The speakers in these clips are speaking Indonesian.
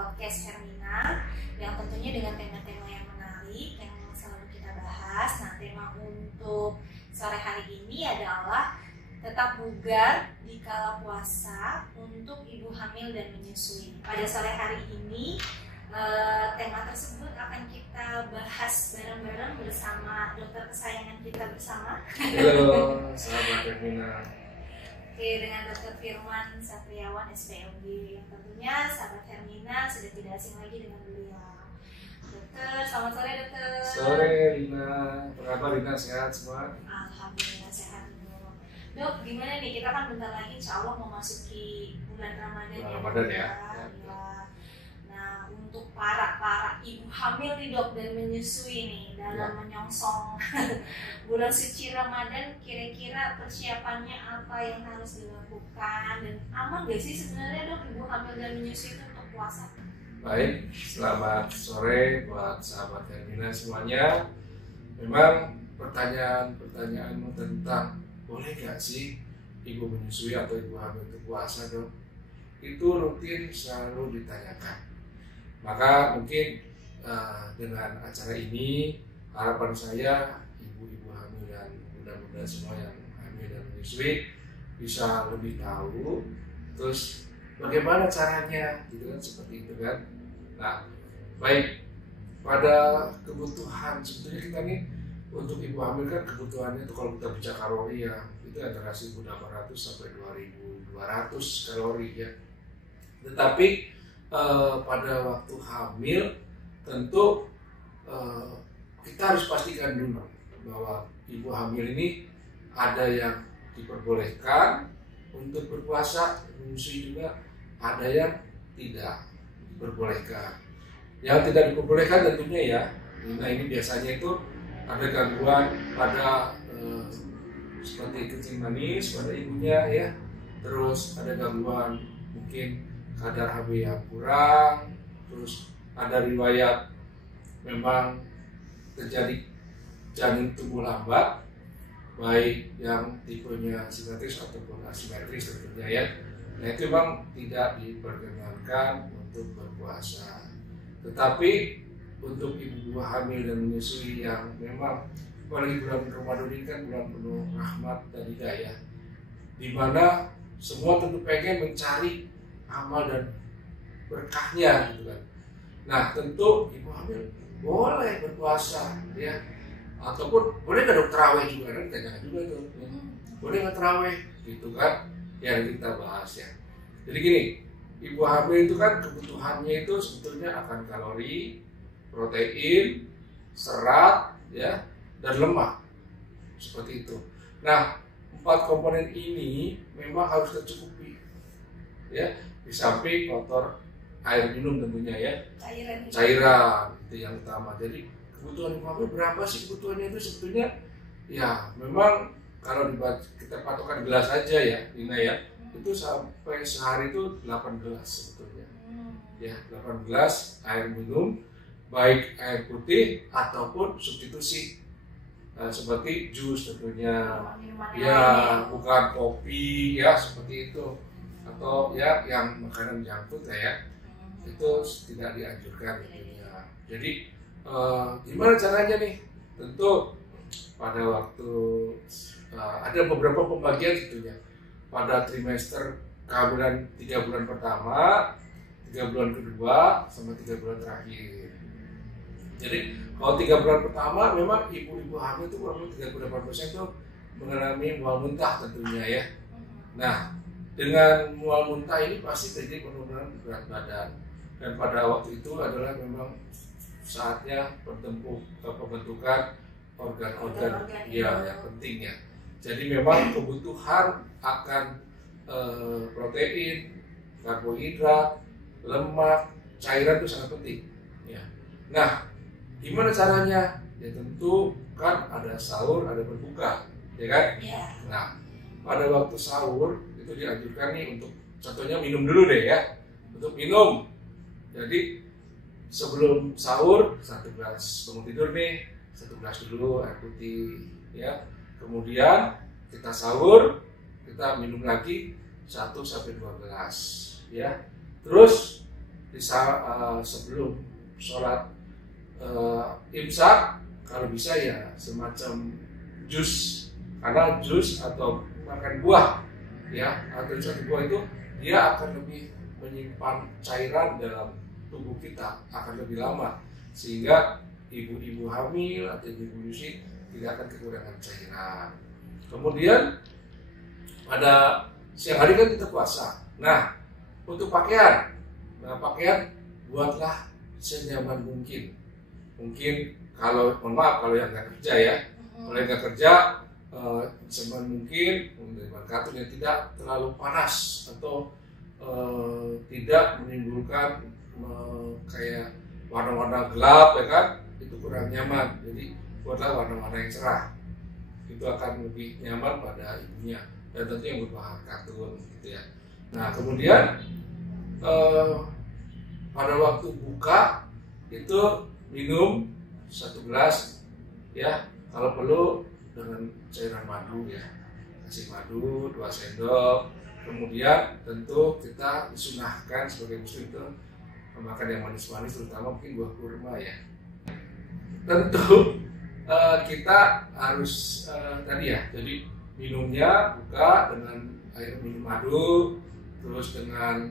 podcast Hermina yang tentunya dengan tema-tema yang menarik yang selalu kita bahas. Nah, tema untuk sore hari ini adalah tetap bugar di kala puasa untuk ibu hamil dan menyusui. Pada sore hari ini tema tersebut akan kita bahas bareng-bareng bersama dokter kesayangan kita bersama. Halo, sahabat Hermina. Oke, dengan Dr. Firman Satriawan SPLG, yang tentunya sahabat Hermina sudah tidak asing lagi dengan beliau. Dokter, selamat sore dokter. Sore Rina, apa kabar Rina? Sehat semua? Alhamdulillah sehat. Dok, gimana nih? Kita kan bentar lagi insya Allah memasuki bulan Ramadan. Ramadan ya. Nah, untuk para ibu hamil nih dok dan menyusui nih dalam menyongsong bulan suci Ramadan, kira-kira persiapannya apa yang harus dilakukan dan aman gak sih sebenarnya dok ibu hamil dan menyusui itu untuk puasa? Baik, selamat sore buat sahabat Hermina semuanya. Memang pertanyaanmu tentang boleh gak sih ibu menyusui atau ibu hamil itu puasa dok? Itu rutin selalu ditanyakan. Maka mungkin dengan acara ini harapan saya ibu-ibu hamil dan bunda-bunda semua yang hamil dan menyusui bisa lebih tahu terus bagaimana caranya gitu kan, seperti itu kan. Nah, baik, pada kebutuhan sebetulnya kita nih untuk ibu hamil kan kebutuhannya itu kalau kita bicara kalori ya itu antara 1.800 sampai 2.200 kalori ya. Tetapi pada waktu hamil tentu kita harus pastikan dulu bahwa ibu hamil ini ada yang diperbolehkan untuk berpuasa, menyusui juga ada yang tidak diperbolehkan. Yang tidak diperbolehkan tentunya ya, nah ini biasanya itu ada gangguan pada seperti kencing manis pada ibunya ya, terus ada gangguan mungkin kadar HB yang kurang, terus ada riwayat memang terjadi janin tumbuh lambat, baik yang tipenya simetris ataupun asimetris tentunya ya. Nah itu memang tidak diperkenankan untuk berpuasa. Tetapi untuk ibu hamil dan menyusui yang memang apalagi bulan Ramadan ini kan bulan penuh rahmat dan hidayah, di mana semua tentu pengen mencari amal dan berkahnya gitu kan. Nah tentu ibu hamil boleh berpuasa ya, ataupun boleh nggak dok terawih juga kan, jangan juga tuh ya. Boleh nggak terawih gitu kan yang kita bahas ya. Jadi gini, ibu hamil itu kan kebutuhannya itu sebetulnya akan kalori, protein, serat ya, dan lemak seperti itu. Nah 4 komponen ini memang harus tercukupi ya. Di samping kotor air minum tentunya ya, cairan itu yang utama. Jadi kebutuhan ibu hamil berapa sih kebutuhannya itu sebetulnya ya, memang kalau kita patokan gelas aja ya Dina ya, itu sampai sehari itu 8 gelas sebetulnya ya, 8 gelas air minum baik air putih ataupun substitusi seperti jus tentunya ya, bukan kopi ya seperti itu, atau ya yang makanan junk food ya, itu tidak dianjurkan tentunya. Jadi gimana caranya nih? Tentu pada waktu ada beberapa pembagian tentunya pada trimester kehamilan 3 bulan pertama, 3 bulan kedua, sama 3 bulan terakhir. Jadi kalau 3 bulan pertama memang ibu-ibu hamil itu kurang lebih 38% itu mengalami mual muntah tentunya ya. Nah dengan mual muntah ini pasti terjadi penurunan berat badan, dan pada waktu itu adalah memang saatnya pembentukan organ-organ ya yang penting ya. Jadi memang kebutuhan akan protein, karbohidrat, lemak, cairan itu sangat penting ya. Nah gimana caranya? Ya tentu kan ada sahur, ada berbuka ya kan? Nah pada waktu sahur itu dianjurkan nih untuk contohnya minum dulu deh ya, untuk minum. Jadi sebelum sahur 1 gelas, bangun tidur nih 1 gelas dulu air putih ya. Kemudian kita sahur, kita minum lagi 1 sampai 2 gelas ya. Terus di sebelum sholat imsak, kalau bisa ya semacam jus, karena jus atau makan buah ya, atau satu buah itu dia akan lebih menyimpan cairan dalam tubuh kita, akan lebih lama, sehingga ibu-ibu hamil atau ibu menyusui tidak akan kekurangan cairan. Kemudian pada siang hari kan kita puasa. Nah, untuk pakaian buatlah senyaman mungkin. Mungkin kalau mohon maaf kalau yang nggak kerja ya, kalau yang nggak kerja senyaman mungkin menggunakan katun yang tidak terlalu panas atau tidak menimbulkan kayak warna-warna gelap ya kan, itu kurang nyaman. Jadi buatlah warna-warna yang cerah, itu akan lebih nyaman pada ibunya, dan tentu yang berbahan katun gitu ya. Nah kemudian pada waktu buka itu minum 1 gelas ya, kalau perlu dengan cairan madu ya, kasih madu 2 sendok. Kemudian tentu kita disunahkan sebagai muslim itu makan yang manis-manis, terutama mungkin buah kurma ya. Tentu kita harus tadi ya, jadi minumnya buka dengan air minum madu, terus dengan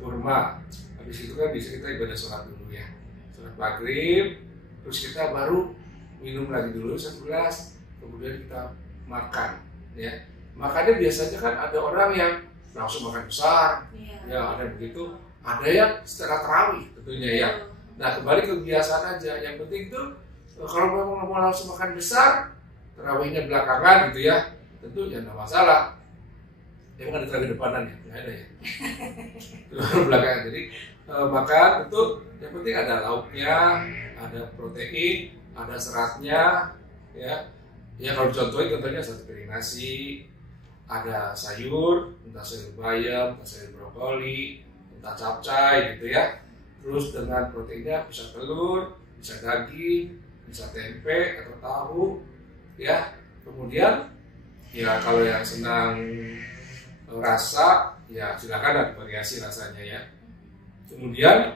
kurma. Habis itu kan bisa kita ibadah sholat dulu ya, sholat maghrib, terus kita baru minum lagi dulu 1 gelas, kemudian kita makan ya. Makannya biasanya kan ada orang yang langsung makan besar, ya ada begitu, ada yang secara tarawih tentunya ya. Nah kembali ke kebiasaan aja, yang penting itu kalau memang mau langsung makan besar, tarawihnya belakangan gitu ya, tentu ya nggak masalah. Emang ada tarawih depanan ya? Nggak ada ya. Belakangan, jadi makan tentu yang penting ada lauknya, ada protein, ada seratnya ya. Ya kalau contohnya satu piring nasi, ada sayur, entah sayur bayam, entah sayur brokoli, entah capcay gitu ya. Terus dengan proteinnya bisa telur, bisa daging, bisa tempe atau tahu ya. Kemudian ya kalau yang senang rasa ya silakan ada variasi rasanya ya. Kemudian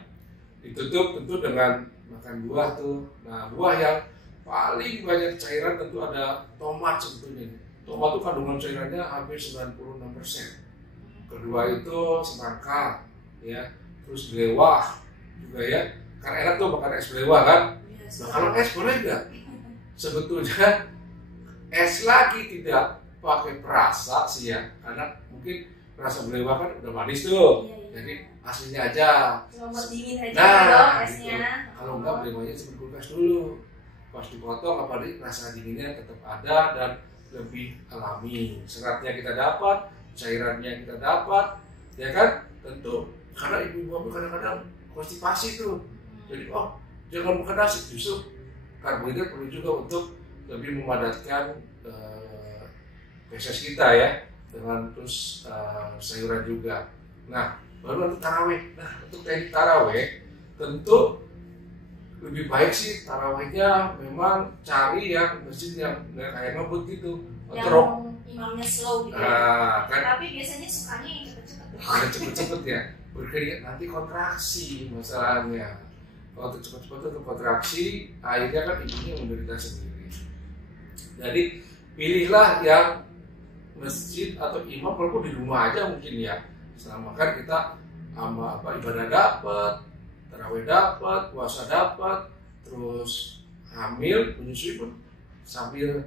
ditutup tentu dengan makan buah tuh. Nah buah yang paling banyak cairan tentu ada tomat sebetulnya. Tomat itu kandungan cairannya hampir 96%. Kedua itu semangka ya, terus belewah juga ya, karena enak tuh makan es belewah kan. Nah kalau es boleh nggak? Sebetulnya es lagi tidak pakai perasa sih ya, karena mungkin rasa belewah kan udah manis tuh, jadi aslinya aja. Cuma buat dingin aja nah, esnya. Gitu. Kalau enggak belewahnya seperti kulkas dulu, pas dipotong apalagi rasa dinginnya tetap ada dan lebih alami. Seratnya kita dapat, cairannya kita dapat, ya kan? Tentu karena ibu-ibu kadang-kadang konstipasi tuh, jadi jangan makan nasi, justru karbohidrat perlu juga untuk lebih memadatkan feses kita ya, dengan terus sayuran juga. Nah baru untuk tarawih. Nah untuk teknik tarawih tentu lebih baik sih tarawihnya memang cari yang masjid yang nggak kayak ngebut gitu, yang imamnya slow gitu ya. Kan, tapi biasanya sukanya yang cepet-cepet. Cepet-cepet ya, berkeringat nanti kontraksi masalahnya. Kalau cepet-cepet itu kontraksi, akhirnya kan ibunya menderita sendiri. Jadi pilihlah yang masjid atau imam, walaupun di rumah aja mungkin ya, selama kan kita ibadah dapat, tarawih dapat, puasa dapat, terus hamil, menyusui pun sambil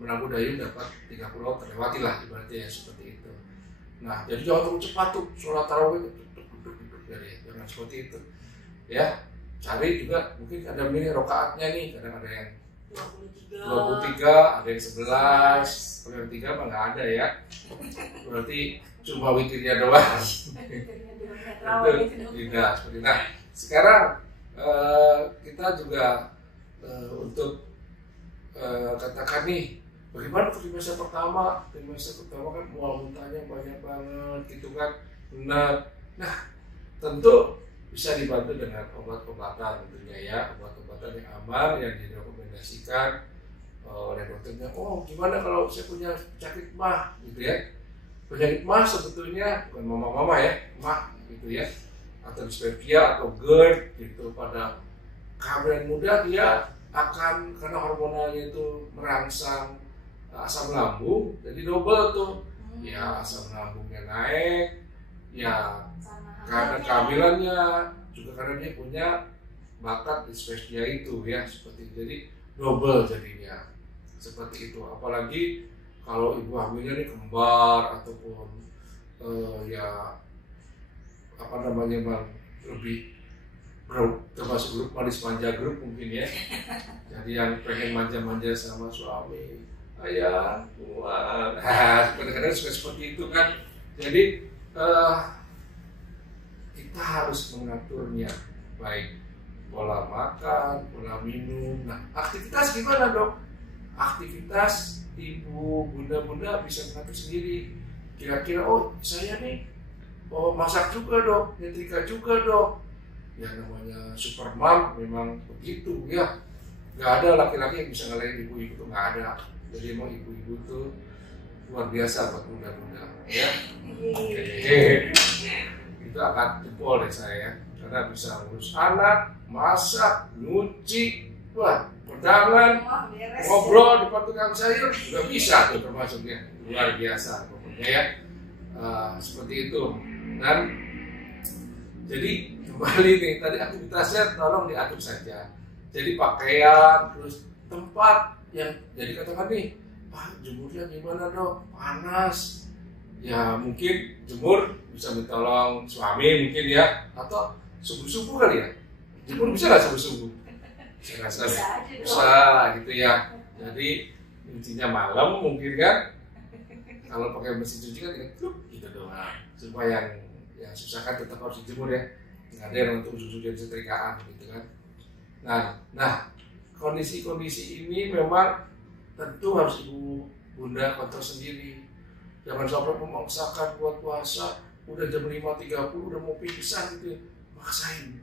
menabur dayung dapat 30 terlewati lah ibaratnya ya, seperti itu. Nah jadi jangan terlalu cepat tuh sholat tarawih, jangan seperti itu ya. Cari juga mungkin ada milih rokaatnya nih, kadang ada yang 23, ada yang 11, kalau yang 3 mah nggak ada ya, berarti cuma witirnya doang. Tidak seperti. Nah sekarang kita juga untuk katakan nih, bagaimana untuk di masa pertama? Di masa pertama kan mual muntahnya banyak banget gitu kan. Nah tentu bisa dibantu dengan obat-obatan tentunya ya, obat-obatan yang aman yang direkomendasikan oleh dokternya. Gimana kalau saya punya penyakit mah gitu ya. penyakit mah sebetulnya bukan mama-mama ya, mah gitu ya, atau dispepsia atau GERD gitu. Pada kehamilan muda dia akan karena hormonalnya itu merangsang asam lambung, jadi double tuh, ya asam lambungnya naik, ya karena kehamilannya juga karena dia punya bakat dispepsia itu ya, seperti itu. Jadi double jadinya seperti itu. Apalagi kalau ibu hamilnya nih kembar ataupun ya apa namanya bang, lebih termasuk grup manis manja grup mungkin ya. Jadi yang pengen manja-manja sama suami, ayah, uang, kadang-kadang suka seperti itu kan. Jadi kita harus mengaturnya, baik pola makan, pola minum. Nah, aktivitas gimana dok? Aktivitas ibu, bunda-bunda bisa mengatur sendiri. Kira-kira, oh saya nih, oh masak juga dok, nyetrika juga dok. Ya namanya supermom memang begitu ya. Gak ada laki-laki yang bisa ngalahin ibu-ibu tuh, gak ada. Jadi emang ibu-ibu tuh luar biasa buat bunda-bunda ya. Itu akan jempol deh saya, karena bisa ngurus anak, masak, nyuci, wah, pedangan, ngobrol depan tukang sayur, udah bisa tuh termasuknya. Luar biasa pokoknya ya. Seperti itu. Dan jadi kembali nih, tadi aktivitasnya tolong diatur saja. Jadi pakaian, terus tempat yang jadi katakan nih, jemurnya gimana dok? Panas. Ya mungkin jemur bisa ditolong suami mungkin ya, atau subuh-subuh kali ya. Jemur bisa nggak subuh-subuh? Saya rasa bisa gitu ya. Jadi cucinya malam mungkin kan. Kalau pakai mesin cuci kan gitu doang. Supaya yang susah kan tetap harus dijemur ya. Nggak ada yang untuk cuci setrikaan gitu kan. Nah, kondisi-kondisi ini memang tentu harus ibu bunda kontrol sendiri. Jangan sampai memaksakan buat puasa, udah jam 5.30 udah mau pingsan gitu, maksain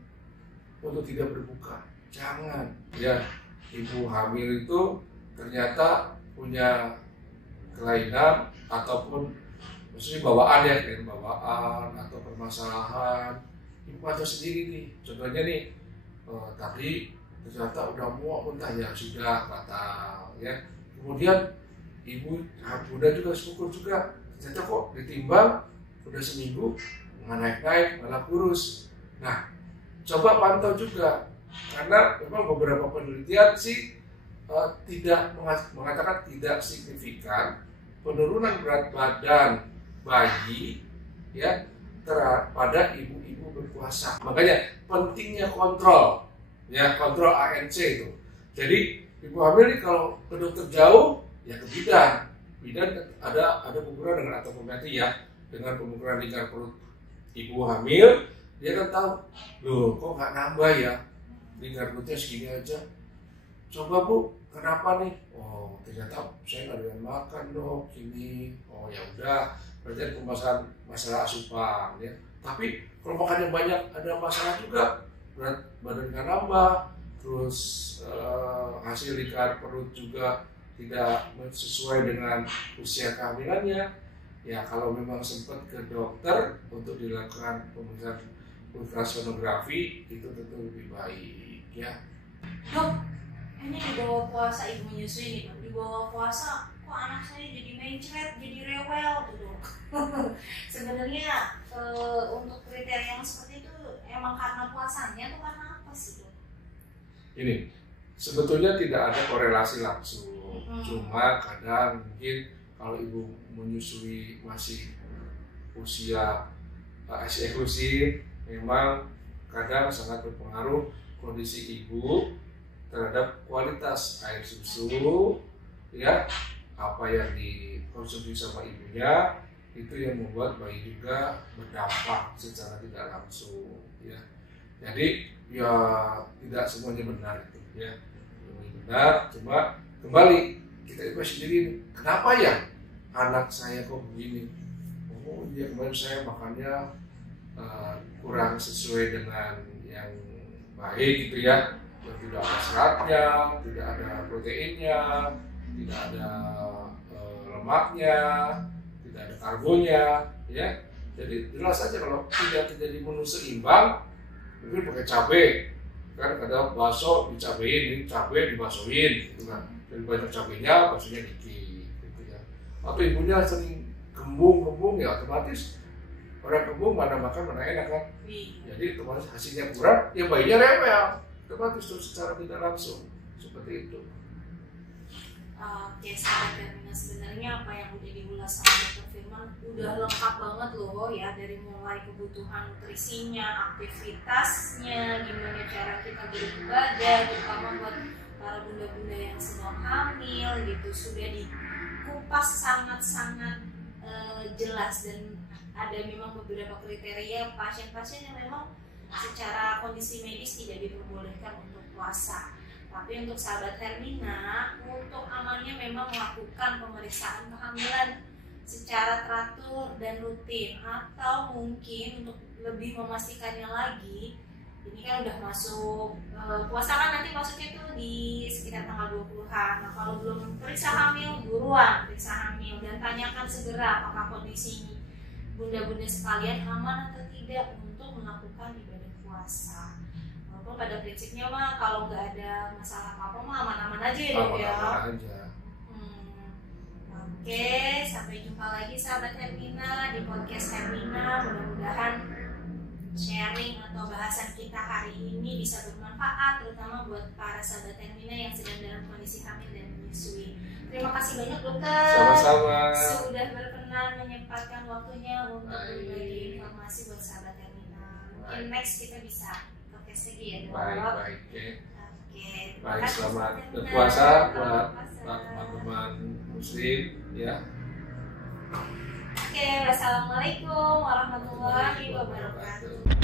untuk tidak berbuka. Jangan ya, ibu hamil itu ternyata punya kelainan ataupun maksudnya bawaan ya, bawaan atau permasalahan. Ibu pantau sendiri nih, contohnya nih tadi ternyata udah muak muntah ya, sudah batal ya. Kemudian ibu bunda juga syukur juga, ternyata kok ditimbang udah seminggu nggak naik-naik malah kurus. Nah, coba pantau juga, karena memang beberapa penelitian sih tidak mengatakan tidak signifikan penurunan berat badan bayi ya pada ibu-ibu berpuasa. Makanya pentingnya kontrol ya, kontrol ANC itu. Jadi ibu hamil nih kalau ke dokter jauh ya ke bidan ada pengukuran dengan atomometri ya, dengan pengukuran lingkar perut ibu hamil, dia kan tahu, loh kok nggak nambah ya, lingkar perutnya segini aja. Coba bu, kenapa nih? Oh ternyata saya nggak doyan makan dok, ini. Oh ya udah, berarti ada masalah asupan ya. Tapi kalau makannya banyak ada masalah juga, berat badan nggak nambah, terus hasil lingkar perut juga tidak sesuai dengan usia kehamilannya. Ya kalau memang sempat ke dokter untuk dilakukan pemeriksaan ultrasonografi itu tentu lebih baik ya. Dok, ini di bawah puasa ibu menyusui nih dok. Di bawah puasa kok anak saya jadi mencret, jadi rewel tuh dok. Sebenarnya untuk kriteria yang seperti itu emang karena puasanya atau karena apa sih dok? Ini sebetulnya tidak ada korelasi langsung. Cuma kadang mungkin kalau ibu menyusui masih usia eksklusif, memang kadang sangat berpengaruh kondisi ibu terhadap kualitas air susu ya, apa yang dikonsumsi sama ibunya itu yang membuat bayi juga berdampak secara tidak langsung ya. Jadi ya tidak semuanya benar itu ya, benar. Cuma kembali kita evaluasi sendiri, kenapa ya anak saya kok begini? Oh iya, kemarin saya makannya kurang sesuai dengan yang baik gitu ya, tidak ada seratnya, tidak ada proteinnya, tidak ada lemaknya, tidak tidak ada karbonya, ya. Jadi jelas saja kalau tidak terjadi menu seimbang, mungkin pakai cabai, kan kadang bakso dicabein, cabai dibasoin, gitu kan. Jadi banyak cabainya, baksonya dikit, gitu ya. Atau ibunya sering gembung ya otomatis orang gembung mana makan mana enak kan. Jadi otomatis hasilnya kurang, ya bayinya rewel, otomatis terus secara tidak langsung seperti itu. Oke, sahabat Hermina, sebenarnya apa yang udah diulas sama Dr. Firman udah lengkap banget loh ya, dari mulai kebutuhan nutrisinya, aktivitasnya, gimana cara kita beribadah, terutama buat para bunda-bunda yang sedang hamil gitu, sudah dikupas sangat-sangat jelas, dan ada memang beberapa kriteria pasien-pasien yang memang secara kondisi medis tidak diperbolehkan untuk puasa. Tapi untuk sahabat Hermina, untuk amannya memang melakukan pemeriksaan kehamilan secara teratur dan rutin, atau mungkin untuk lebih memastikannya lagi, ini kan udah masuk puasa kan, nanti masuknya tuh di sekitar tanggal 20-an. Nah, kalau belum periksa hamil, buruan periksa hamil dan tanyakan segera apakah kondisi bunda-bunda sekalian aman atau tidak untuk melakukan ibadah puasa. Pada prinsipnya mah kalau nggak ada masalah apa-apa mah aman-aman aja ya dok ya. Oke, sampai jumpa lagi sahabat Hermina di podcast Hermina. Mudah-mudahan sharing atau bahasan kita hari ini bisa bermanfaat, terutama buat para sahabat Hermina yang sedang dalam kondisi hamil dan menyusui. Terima kasih banyak dokter. Sama-sama. Sudah berkenan menyempatkan waktunya untuk berbagi informasi buat sahabat Hermina. Mungkin next kita bisa lagi ya, baik. Oke. Baik, selamat berpuasa buat teman-teman muslim ya. Oke, wassalamualaikum warahmatullahi wabarakatuh.